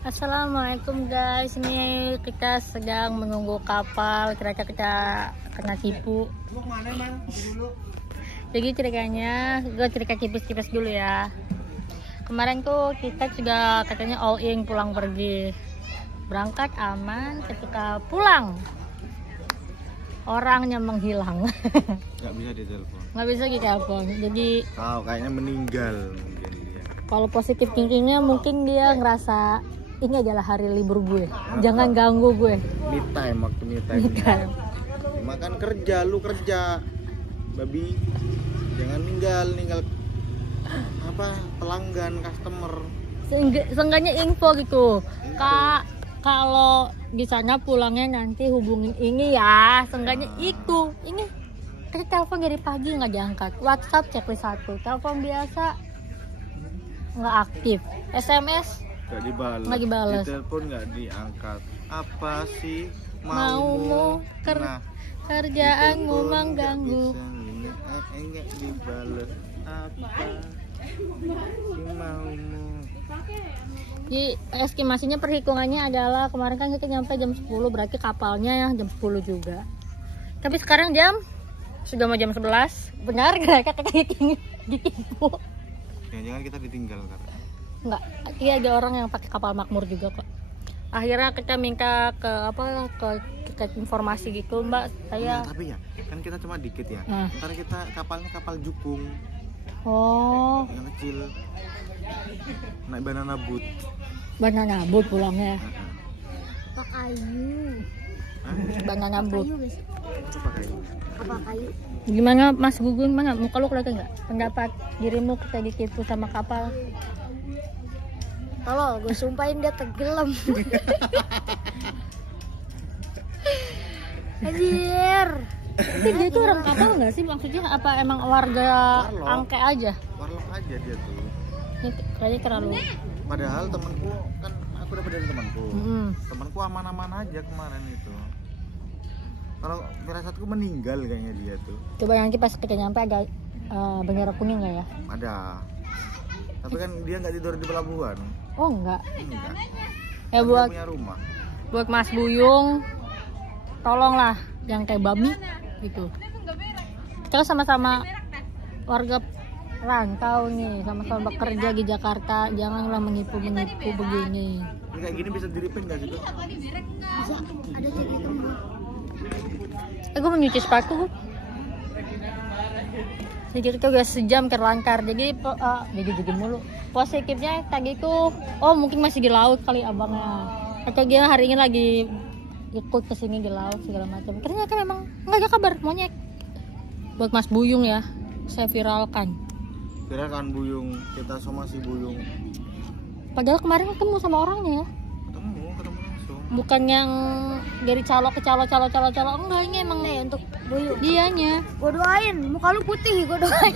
Assalamualaikum guys, ini kita sedang menunggu kapal, kira-kira kita kena tipu. Jadi ceritanya, gue cerita tipis-tipis dulu ya. Kemarin tuh kita juga katanya all in pulang pergi, berangkat aman, ketika pulang orangnya menghilang. Nggak bisa ditelepon. Nggak bisa ditelepon. Jadi Kayaknya meninggal mungkin dia. kalau positif thinkingnya mungkin dia ngerasa ini adalah hari libur gue, jangan ganggu gue. Me time, waktu me time. Me time. Makan kerja, lu kerja, babi. Jangan ninggal apa pelanggan, customer. Seenggaknya info gitu, Kak. Kalau di sana pulangnya nanti hubungin ini ya. Seenggaknya itu. Ini kita telepon dari pagi nggak diangkat. WhatsApp checklist 1, telepon biasa nggak aktif, SMS nggak dibales, telepon nggak diangkat. Apa sih maumu kerjaanmu mengganggu. Enggak dibales. Apa sih maumu. Jadi estimasinya perhitungannya adalah kemarin kan kita nyampe jam 10, berarti kapalnya jam 10 juga. Tapi sekarang sudah mau jam 11. Benar gak kita ditipu? Jangan kita ditinggal kan? Enggak, iya ada orang yang pakai kapal makmur juga kok. Akhirnya kita minta ke informasi gitu, Mbak. Saya tapi ya kan kita cuma dikit ya. Ntar kita kapalnya kapal jukung. Oh, yang kecil. Naik banana boat. Banana boat pulangnya. Apa kayu? Banana boat. Apa kayu? Gimana Mas Gugun, mana muka lu kelihatan nggak? Pendapat dirimu kita ditipu sama kapal? Kalau gue sumpahin dia tenggelam. Anjir. Tapi dia tuh orang kapal nggak sih? Maksudnya apa emang warga Angke aja? Warlock aja dia tuh. Ini kayaknya terlalu. Padahal temanku kan aku dapat dari temanku. Temanku aman-aman aja kemarin itu. Kalau firasatku meninggal kayaknya dia tuh. Coba nanti pas kita nyampe ada bendera kuning nggak ya? Ada. Tapi kan dia nggak tidur di pelabuhan. Oh enggak. Enggak. Ya buat punya rumah. Buat Mas Buyung, tolonglah yang kayak babi gitu. Kita sama-sama warga rantau nih, sama-sama bekerja di Jakarta, janganlah menipu begini. Ini kayak gini bisa diripin nggak sih? Bisa, ada jadi teman. Gue mau nyuci sepatu. Jadi kita udah sejam terlantar, jadi mulu. Positifnya tadi tuh, mungkin masih di laut kali abangnya. Atau dia hari ini lagi ikut kesini di laut segala macam. Ternyata memang nggak ada kabar monyet. Buat Mas Buyung ya, saya viralkan. Viralkan Buyung, kita sama si Buyung. Padahal kemarin ketemu sama orangnya ya. Ketemu langsung. Bukan yang dari calo ke calo, enggak, ini emang Untuk Buyung. dianya. Gue doain, muka lu putih, gue doain.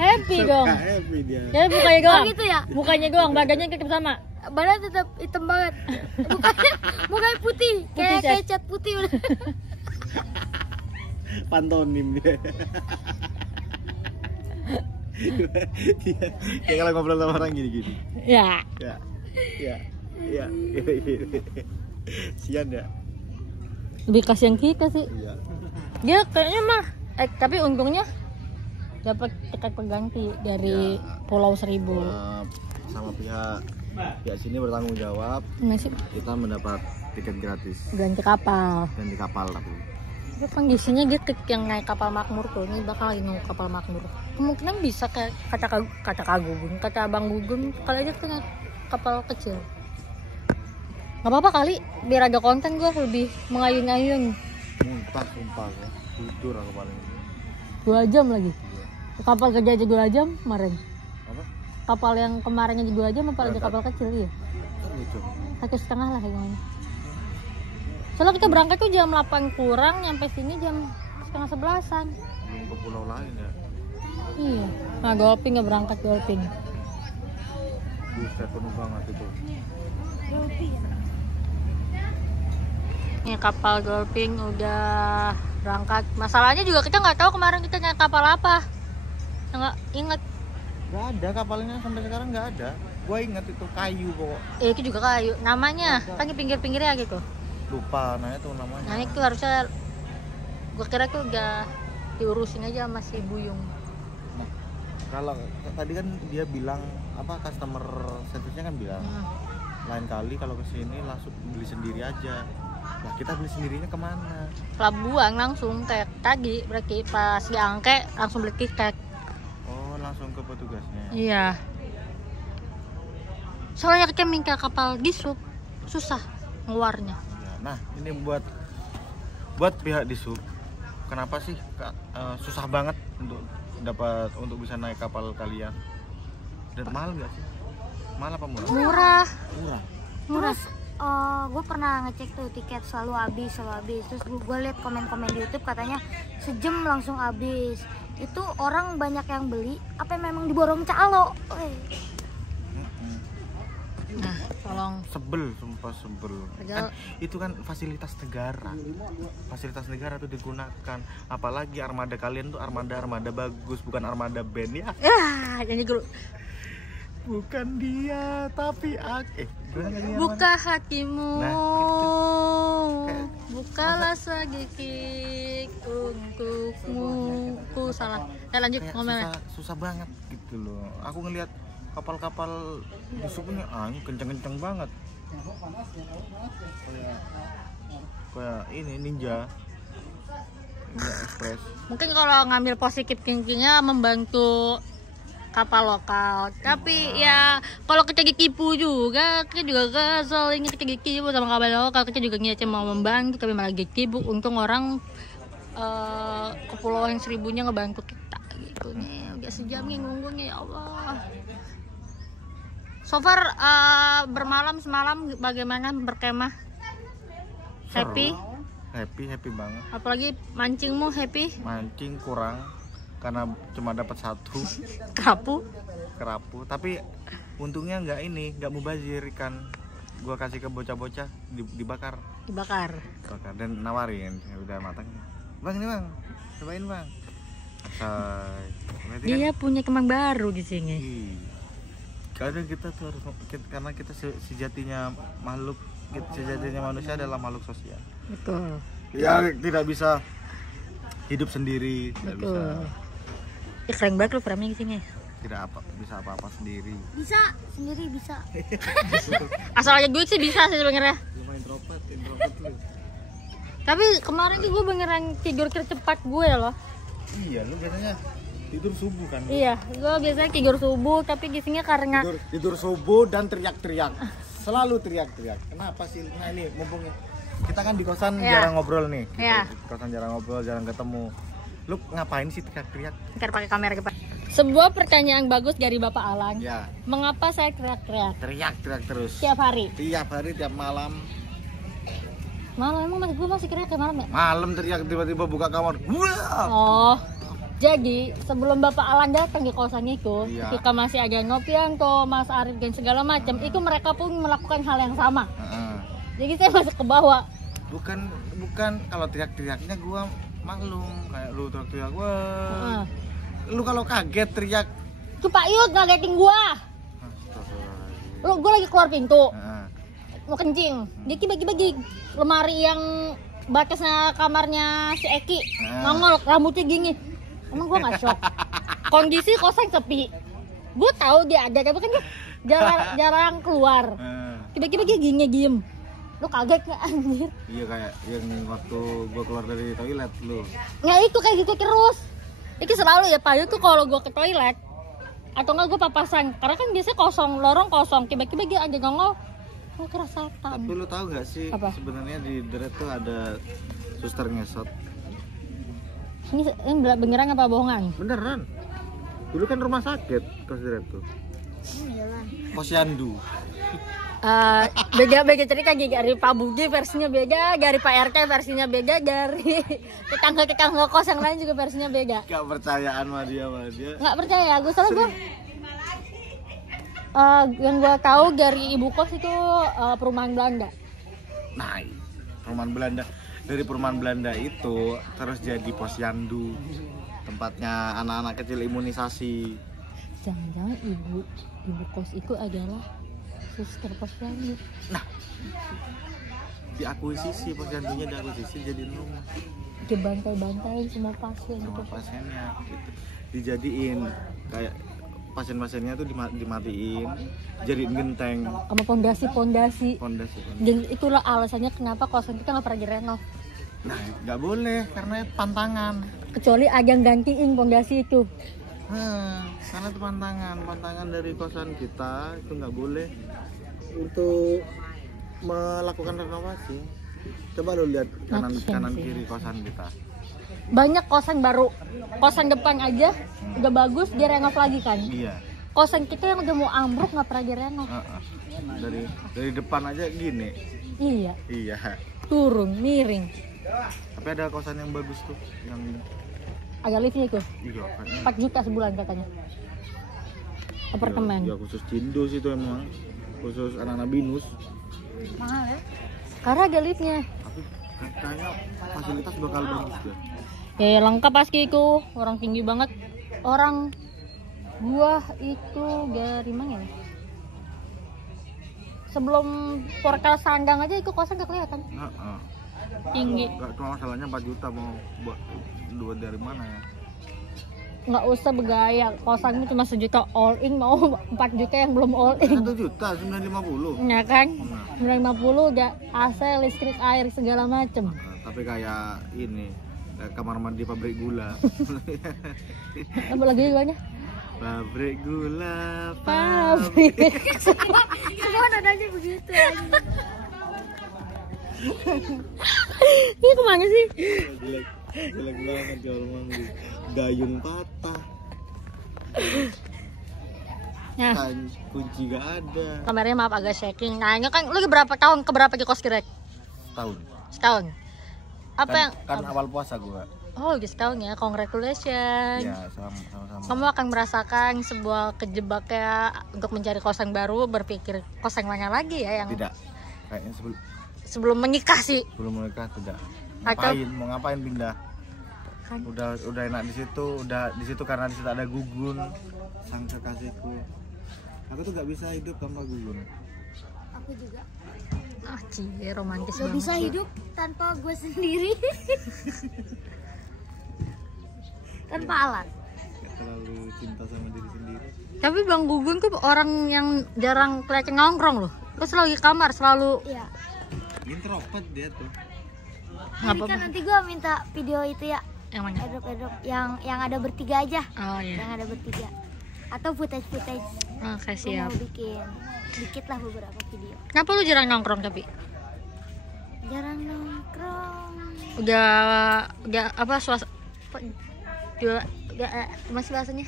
Happy dong. Happy dia. Ya mukanya doang. Gitu ya? Mukanya doang, badannya tetap sama. Badan tetap hitam banget. Mukanya putih, kayak cat putih udah. Pantonim dia. Dia kalau ngobrol sama orang gini-gini. Ya. Ya. Sian ya. Lebih kasihan kita sih. Iya. Dia kayaknya mah tapi untungnya dapat tiket pengganti dari Pulau Seribu. Sama pihak sini bertanggung jawab. Masih Kita mendapat tiket gratis ganti kapal. dan di kapal tapi. Tapi kondisinya dia yang naik kapal makmur tuh, ini bakal lagi nunggu kapal makmur. Kemungkinan bisa kayak kata Abang Gugun, kalau aja tuh naik kapal kecil. Nggak apa-apa kali, biar ada konten gue lebih mengayun-ayun. Muntah sumpah ya. Tidur aku paling. 2 jam lagi. Kapal kerja aja 2 jam kemarin. Apa? Kapal yang kemarin aja 2 jam, apalagi kapal kecil ya. Lucu. 1,5 lah kayaknya. Soalnya kita berangkat tuh jam 8 kurang, nyampe sini jam 10:30-an. Belum ke pulau lain ya. Iya. Nah, golfing nggak berangkat golfing. Buset penuh banget itu. Ini kapal golfing udah berangkat. Masalahnya juga kita nggak tahu kemarin kita naik kapal apa. Nggak inget. Nggak ada kapalnya sampai sekarang nggak ada. Gua ingat itu kayu kok. Itu juga kayu. Namanya kan di pinggir-pinggirnya gitu. Lupa namanya tuh namanya. Nah itu harusnya gua kira tuh udah diurusin aja sama si Buyung. Nah, kalau tadi kan dia bilang apa, customer service-nya kan bilang lain kali kalau kesini langsung beli sendiri aja. Nah kita beli sendirinya kemana? Pelabuhan langsung kayak tadi berarti pas diangke langsung beli tiket. Oh langsung ke petugasnya. Iya. Soalnya kita minta kapal di sub susah ngeluarnya. Ya, nah ini buat pihak di sub, kenapa sih susah banget untuk bisa naik kapal kalian? Dan mahal nggak sih? Mahal apa murah? Murah. Murah. Terus gue pernah ngecek tuh tiket selalu habis. Terus gue liat komen-komen di YouTube katanya sejam langsung habis. Itu orang banyak yang beli, apa memang diborong calo? Nah, tolong. Sumpah sebel. Padahal- Kan, itu kan fasilitas negara. Fasilitas negara tuh digunakan. Apalagi armada kalian tuh armada bagus, bukan armada band ya. Ini dulu. Bukan dia, tapi gimana nyanyi yang Buka hatimu. Nah, Kayak- Bukalah segigit untukmu. Ku salah. Lanjut kayak ngomongnya. susah banget gitu loh. Aku ngelihat kapal-kapal di subnya kenceng-kenceng banget. Kayak ini Ninja Express. Mungkin kalau ngambil positif thinkingnya membantu kapal lokal, tapi ya kalau kita ditipu juga, kita juga kesel ini kita ditipu sama kapal lokal, kita juga niatnya mau membantu tapi malah ditipu. Untung orang kepulauan Seribunya ngebantu kita gitu nih. Udah sejam nih nunggunya, ya Allah. So far bermalam semalam bagaimana berkemah? Happy? Happy banget. Apalagi mancingmu happy? Mancing kurang karena cuma dapat 1 Kerapu? kerapu, tapi untungnya nggak mubazir ikan. Gua kasih ke bocah-bocah dibakar Dibakar. dan nawarin ya udah matang. Bang ini bang, cobain bang. Berarti Dia punya kemang baru di sini. kadang kita tuh harus karena kita sejatinya manusia adalah makhluk sosial. Betul. Ya tidak bisa hidup sendiri, tidak bisa Keren banget lu frame-nya di sini. bisa apa-apa sendiri. Bisa, sendiri bisa. Asal aja gue sih bisa sih sebenarnya. Lu introvert lu. Tapi kemarin gue beneran tidur tercepat gue loh. Iya, lu biasanya tidur subuh kan? Iya, gue biasanya tidur subuh tapi gisingnya karena Tidur subuh dan teriak-teriak. Selalu teriak-teriak. Kenapa sih? Nah ini mumpung kita kan di kosan Iya. jarang ngobrol nih. Iya. Di kosan jarang ngobrol, jarang ketemu. Lu ngapain sih teriak-teriak? ntar pakai kamera depan. Sebuah pertanyaan bagus dari Bapak Alang. Ya, Mengapa saya teriak-teriak teriak-teriak terus. tiap hari? Tiap hari, tiap malam. Malam emang gue masih teriak kayak malam ya? Malam teriak tiba-tiba buka kamar. Wah! Oh, jadi sebelum Bapak Alan datang di kosan itu, Iya. ketika masih ada Nopianto, Mas Arif dan segala macam, itu mereka pun melakukan hal yang sama. Heeh. Jadi saya masuk ke bawah. Bukan kalau teriak-teriaknya gua maklum kayak lu teriak-teriak wah. Lu kalau kaget teriak. Itu Pak Yud ngagetin gua. Astagfirullah. Gua lagi keluar pintu, Heeh. mau kencing. Dia bagi-bagi lemari yang batasnya kamarnya si Eki. Nongol rambutnya gini. Emang gua nggak shock. Kondisi kosan sepi. Gua tahu dia ada, tapi kan dia jarang keluar. Tiba-tiba dia gini diem. Lu kaget nggak anjir? Iya kayak yang waktu gua keluar dari toilet lu. Nah itu kayak gitu terus. Itu selalu ya Pak Yud tuh kalau gua ke toilet atau enggak gua papasan. Karena kan biasanya kosong, lorong kosong. Tiba-tiba dia ada nongol. Gua kira setan. Tapi lu tahu nggak sih Apa? sebenarnya di deret tuh ada suster ngesot. Ini beneran apa bohongan? Beneran. Dulu kan rumah sakit kos deret tuh. Posyandu. Beda cerita dari Pak Budi versinya beda, dari Pak RT versinya beda, dari tetangga kos yang lain juga versinya beda. Gak percayaan sama dia. Nggak percaya, gue salah gue. Yang gue tahu dari ibu kos itu perumahan Belanda. Nah, perumahan Belanda. Dari perumahan Belanda itu terus jadi posyandu, tempatnya anak-anak kecil imunisasi. Jangan-jangan ibu kos itu adalah suster posyandu. Nah, diakuisisi posyandunya, diakuisisi jadi rumah Dibantai-bantai semua pasien sama gitu. pasiennya gitu. Dijadiin kayak pasien-pasiennya tuh dimatiin, jadiin genteng, Sama pondasi-pondasi. fondasi. Dan itulah alasannya kenapa kosan kita nggak pernah direnov. Nah, nggak boleh karena pantangan. Kecuali ada yang gantiin pondasi itu. Karena itu pantangan dari kosan kita itu nggak boleh untuk melakukan renovasi. Coba lu lihat kanan Sih. kiri kosan kita. Banyak kosan baru, kosan depan aja udah bagus direnov lagi kan. Iya. Kosan kita yang udah mau ambruk nggak pernah direnov. Dari depan aja gini. Iya, Iya. turun miring. Tapi ada kosan yang bagus tuh, yang Ada liftnya itu, iya kayaknya. 4 juta sebulan katanya. Apartemen. Ya khusus Cindus itu emang, khusus anak-anak binus. Mahal ya? Karena ada liftnya. Tapi kayaknya fasilitas bakal bagus ya. Ya lengkap pasti itu, orang tinggi banget. Orang gua itu dari mana ya? Sebelum portal sandang aja itu kosan gak kelihatan. Tinggi. Gak cuma masalahnya 4 juta mau buat dari mana ya? Nggak usah bergaya, kosan itu cuma 1 juta all in, mau 4 juta yang belum all in. 1 juta 950. Ya kan? Nah, 950 udah AC, listrik, air segala macem. tapi kayak ini kayak kamar mandi pabrik gula. Apa lagi banyak? Pabrik gula, Pabrik. Semua nadanya begitu aja. Ini kemana sih? Jelek banget kamar mandi. Dayung patah. Nah, Kunci gak ada. kameranya maaf agak shaking. Nah, ini kan lu berapa tahun keberapa di kos Kirek? Setahun. Apa yang Kan awal puasa gua. Oh, udah setahun ya. Congratulations. Ya, sama-sama. Kamu akan merasakan sebuah kejebaknya untuk mencari kosan baru, berpikir kosan mana lagi ya yang Tidak. Kayaknya sebelum menikah sih. sebelum menikah tidak. Atau- Mau ngapain pindah? Kan. Udah enak di situ karena di situ ada Gugun, sang kekasihku. Aku tuh gak bisa hidup tanpa Gugun. Aku juga. Ah, cie, romantis Gak banget. bisa hidup tanpa gue sendiri. Tanpa alat. Gak terlalu cinta sama diri sendiri. Tapi Bang Gugun tuh orang yang jarang kelihatan nongkrong loh. Terus selalu di kamar, selalu Iya. Introvert dia tuh. nggak Jadi kan apa-apa. nanti gue minta video itu ya, Yang mana? airdrop yang ada bertiga aja. Oh iya. Yang ada bertiga. Atau footage Oke, gue siap. mau bikin dikit lah beberapa video. Kenapa lu jarang nongkrong tapi? Jarang nongkrong. Udah apa masih bahasanya?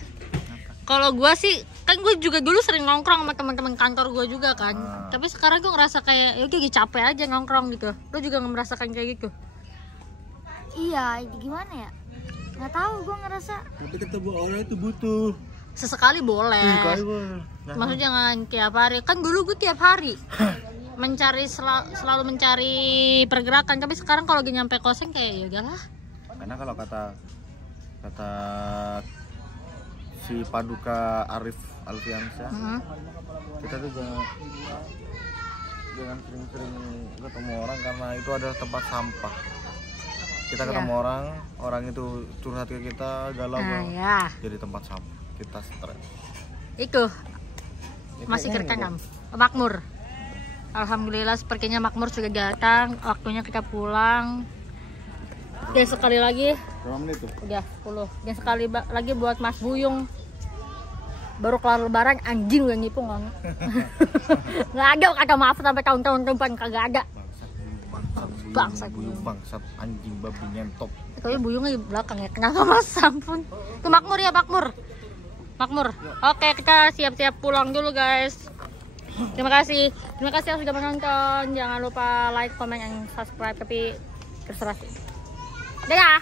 Kalau gua sih kan gue juga dulu sering nongkrong sama teman-teman kantor gua juga kan. Tapi sekarang gue ngerasa kayak ya udah capek aja nongkrong gitu. Lu juga nggak merasakan kayak gitu? Iya, gimana ya? Nggak tahu, gue ngerasa Tapi ketemu orang itu butuh. Sesekali boleh. Maksudnya jangan tiap hari. Kan dulu gue tiap hari mencari selalu mencari pergerakan. Tapi sekarang kalau lagi nyampe kosan kayak ya udahlah. Karena kalau kata si Paduka Arif Alfiansyah, kita tuh jangan sering-sering ketemu orang karena itu adalah tempat sampah. Kita ketemu orang itu curhat ke kita, galau, Nah, ya. jadi tempat sampah. Kita stres. Itu masih kerekam. Makmur. Alhamdulillah sepertinya Makmur sudah datang. Waktunya kita pulang. Dan sekali lagi Berapa menit tuh? udah 10. Dan sekali lagi buat Mas Buyung. Baru kelar lebaran anjing udah nipung banget. Nggak ada kata maaf sampai tahun-tahun depan kagak ada. Bangsat anjing babi nyentok. Tapi Buyungnya di belakang ya. Kenapa Mas ampun? Ke Makmur ya Makmur. Oke, kita siap-siap pulang dulu guys. Terima kasih yang sudah menonton. Jangan lupa like, comment, dan subscribe. Tapi terserah sih. Dadah.